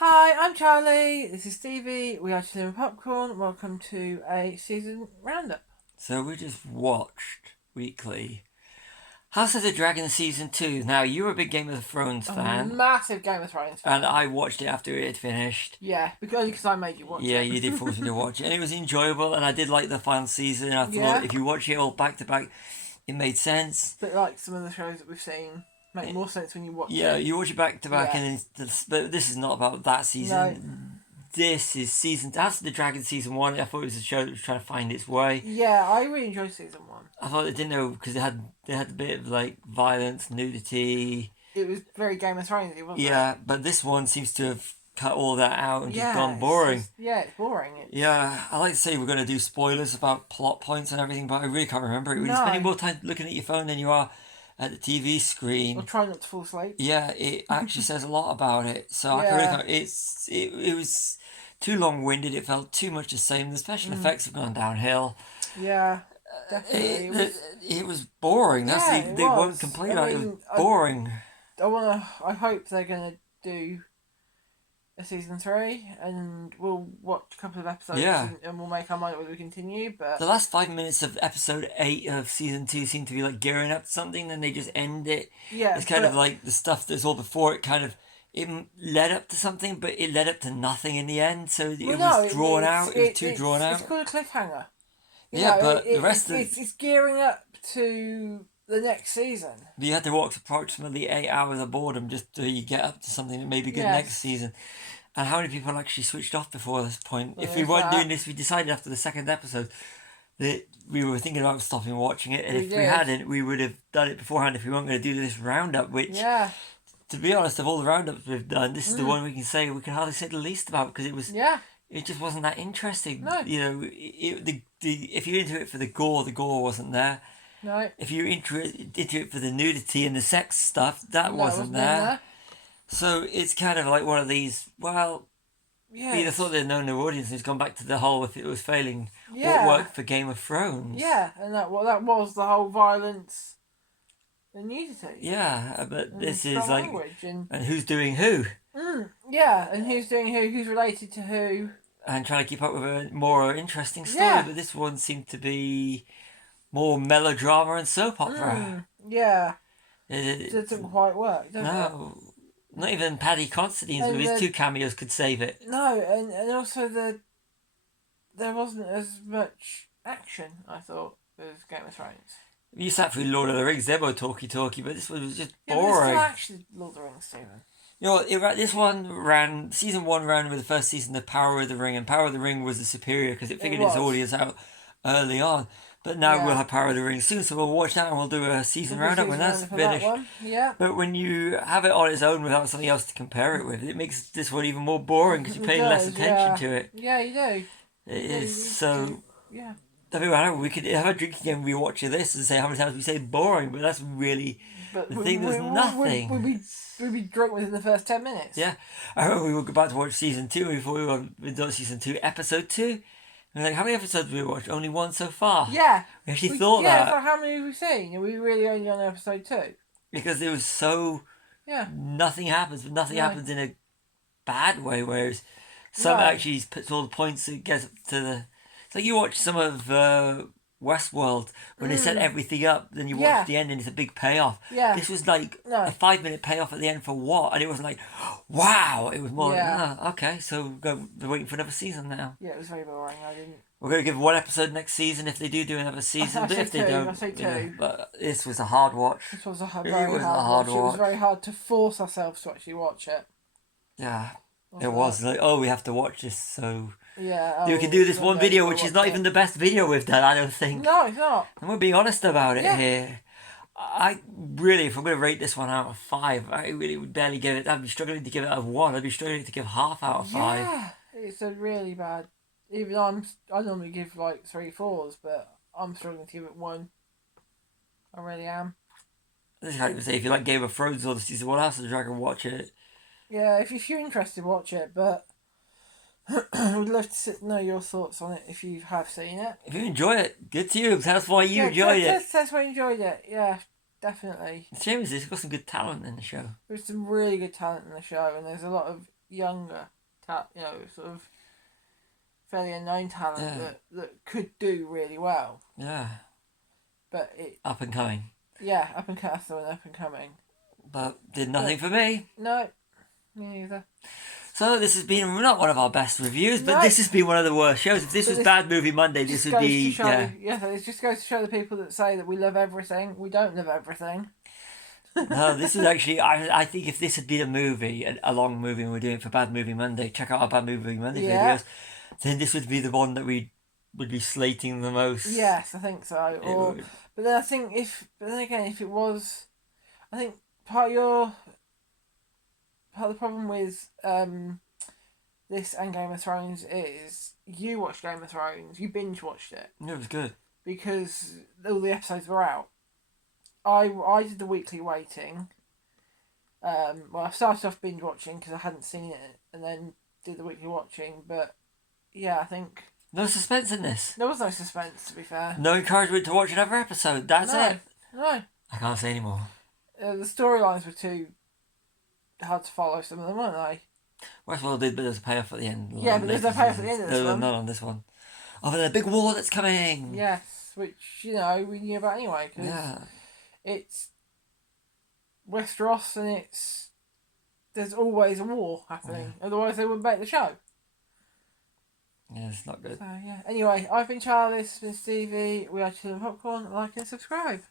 Hi, I'm Charlie. This is Stevie. We are Chilling with Popcorn. Welcome to a season roundup. So we just watched weekly House of the Dragon season 2. Now you're a big Game of Thrones A fan, massive Game of Thrones fan. and I watched it after it had finished. Yeah, because I made you watch Yeah, it. you did force me to watch it, and it was enjoyable. And I did like the final season. I Yeah. thought if you watch it all back to back, it made sense. But like some of the shows that we've seen make more sense when you watch Yeah, it. you watch it back to back, Yeah. and but this is not about that season. This is House of the Dragon season 1. I thought it was a show that was trying to find its way. Yeah, I really enjoyed season 1. I thought they didn't know because they had a bit of like violence, nudity. It was very Game of Thrones, wasn't it? Yeah, but this one seems to have cut all that out and just gone it's boring. it's boring. Yeah, I like to say we're going to do spoilers about plot points and everything, but I really can't remember it. When you're No. spending more time looking at your phone than you are at the TV Or screen, try not to fall asleep. yeah, it actually says a lot about it. So I Yeah. really can't, it was too long winded. It felt too much the same. The special effects have gone downhill. Yeah, definitely. It was boring. That's Yeah, the it they was. won't complain I about it. It mean, was boring. I hope they're gonna do a season 3, and we'll watch a couple of episodes, Yeah. and we'll make our mind up whether we continue. But The last 5 minutes of episode 8 of season 2 seem to be like gearing up to something, then they just end it. yeah, It's kind of like the stuff that's all before it kind of it led up to something, but it led up to nothing in the end. So it was drawn out. It was too drawn out. It's called a cliffhanger. Yeah, but the rest of it's gearing up to the next season. you had to walk approximately 8 hours of boredom just so you get up to something that may be good Yes. next season. And how many people actually switched off before this point? Well, If we there's weren't that. doing this, we decided after the second episode that we were thinking about stopping watching it, and We if we did. hadn't, we would have done it beforehand if we weren't going to do this roundup. Which, Yeah, to be honest, of all the roundups we've done, this is the one we can hardly say the least about because yeah, it just wasn't that interesting. No. You know, if you're into it for the gore wasn't there. no, If you're into it for the nudity and the sex stuff, that wasn't in there. So it's kind of like one of these. Well, Yeah, you'd have thought they'd known their audience and it's gone back to the whole if it was failing. Yeah. What worked for Game of Thrones? yeah, and that was the whole violence and nudity. Yeah, but and this strong is like, language and and who's doing who? yeah, and who's doing who? Who's related to who? And trying to keep up with a more interesting story. Yeah. But this one seemed to be more melodrama and soap opera. Yeah, It- it doesn't quite work, does it? no, not even Paddy Considine And with his the- 2 cameos could save it. No, and also there wasn't as much action, I thought, as Game of Thrones. You sat through Lord of the Rings, they're more talky, but this one was just Yeah, but it's boring. not actually Lord of the Rings, Stephen. You know what? Season 1 ran with the first season of Power of the Ring, and Power of the Ring was the superior because it figured its was. audience out early on. But now Yeah. we'll have Power of the Ring soon, so we'll watch that and we'll do a season roundup when that's For that finished. one. Yeah. But when you have it on its own without something else to compare it with, it makes this one even more boring because you're paying less does, attention yeah. to it. Yeah, you do. It you is so. Yeah. I mean, I don't know, we could have a drinking game rewatching this and say how many times we say boring, but that's really But the thing. There's nothing. We'd be drunk within the first 10 minutes. Yeah, I remember we were about to watch season 2 before we were done season 2, episode 2. And like, how many episodes have we watched? Only one so far. Yeah. We actually thought yeah, that so how many have we seen? Are we really only on episode 2? because it was so Yeah. nothing happens, but nothing No. happens in a bad way. Whereas some No. actually puts all the points it gets up to the. It's like you watch some of Westworld when they set everything up, then you watch Yeah. the end and it's a big payoff. Yeah. This was like No. a 5 minute payoff at the end for what? And it wasn't like, wow. It was more Yeah. like, okay, so they're waiting for another season now. Yeah, it was very boring. I didn't. We're going to give one episode next season if they do another season, I but say if they two, don't, I say you know, two. but this was a hard watch. This was a It very was a hard hard watch. It was watch. very hard to force ourselves to actually watch it. Yeah, it Wasn't was like, oh, we have to watch this, so Yeah. we can do this one video, which is not even the best video we've done, I don't think. No, it's not. And we're being honest about it Yeah. here. I really, if I'm going to rate this one out of 5, I really would barely give it. I'd be struggling to give it out of 1. I'd be struggling to give half out of 5. Yeah, it's a really bad. Even I normally give like 3/4s, but I'm struggling to give it 1. I really am. This is how you say if you like Game of Thrones or the season 1 House of the Dragon, watch it. Yeah, if you're interested, watch it. But we'd love to know your thoughts on it if you have seen it. If you enjoy it, good to you. That's why you Yeah, enjoyed it. That's why I enjoyed it. Yeah, definitely. The shame is it's got some good talent in the show. There's some really good talent in the show, and there's a lot of younger, sort of fairly unknown talent that could do really well. Yeah. But it up and coming. Yeah, up and castle and up and coming. But did nothing for me. No, me neither. So this has been not one of our best reviews, but this has been one of the worst shows. If this was Bad Movie Monday, this would be it just goes to show the people that say that we love everything. We don't love everything. No, this is actually. I think if this had been a movie, a long movie, and we're doing it for Bad Movie Monday, check out our Bad Movie Monday videos. Then this would be the one that we would be slating the most. Yes, I think so. But then I think if it was, I think part of the problem with this and Game of Thrones is you watched Game of Thrones, you binge watched it. It was good because all the episodes were out. I did the weekly waiting. I started off binge watching because I hadn't seen it, and then did the weekly watching. But yeah, I think no suspense in this. There was no suspense, to be fair. No encouragement to watch another episode. That's it. No. I can't say anymore. The storylines were too hard to follow. Some of them, weren't they? Westworld did, but there's a payoff at the end. Yeah, but there's no payoff at the end of this one. Not on this one. Oh, but there's a big war that's coming. Yes, which we knew about anyway. Cause it's Westeros, and there's always a war happening. Yeah. Otherwise, they wouldn't make the show. Yeah, it's not good. So yeah. Anyway, I've been Charlie, this has been Stevie. We are Chilling Popcorn. Like and subscribe.